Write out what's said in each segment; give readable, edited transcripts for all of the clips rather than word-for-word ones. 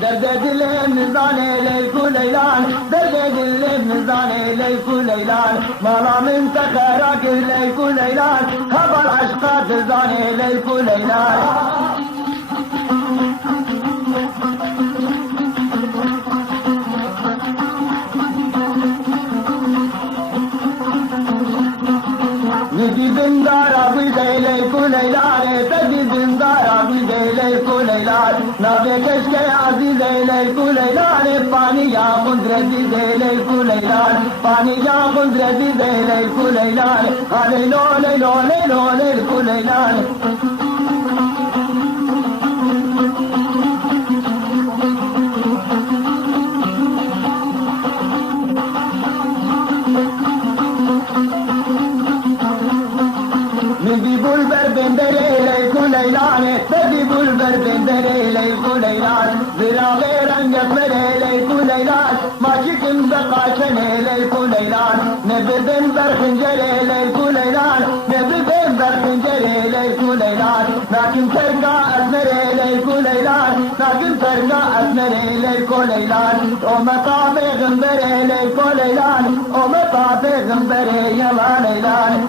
درد دل نزان ليك ليلان درد دل نزان ليك ليلان مالا من سخراك ليك ليلان خبر عشقات زان ليك ليلان نجي بندار ابي ليك ليلان تجي بندار ابي ليك ليلان نابكش کے عزیز ليك ليلان پانی یا قدرتی ليك ليلان پانی یا قدرتی ليك ليلان هلي لو لو لو ليك ليلان نجيب البربندر ليك ليلان تجيب البربندر ليك ليلان بلا غير ان يقبل ليك ليلان ما شكم بقاشن ليك ليلان نبدن برخنجر ليك ليلان نبدن برخنجر ليك ليلان لكن ترقى أثمر ليك ليلان لكن ترقى أثمر ليك ليلان ومطاب غنبر ليك ليلان ومطاب غنبر يا ليلان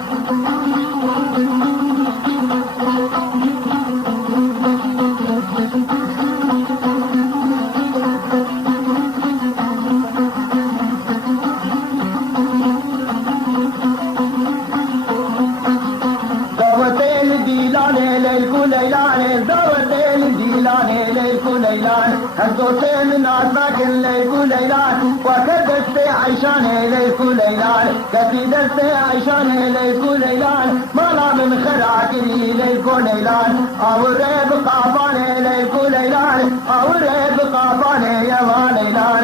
هالدوسين من عزاك ليك ليلان وكدست عيشان ليك ليلان كفي دست عيشان ليك ليلان مالا من خرعك ليك ليلان او ريب قابان ليك ليلان او ريب قابان يا ليلان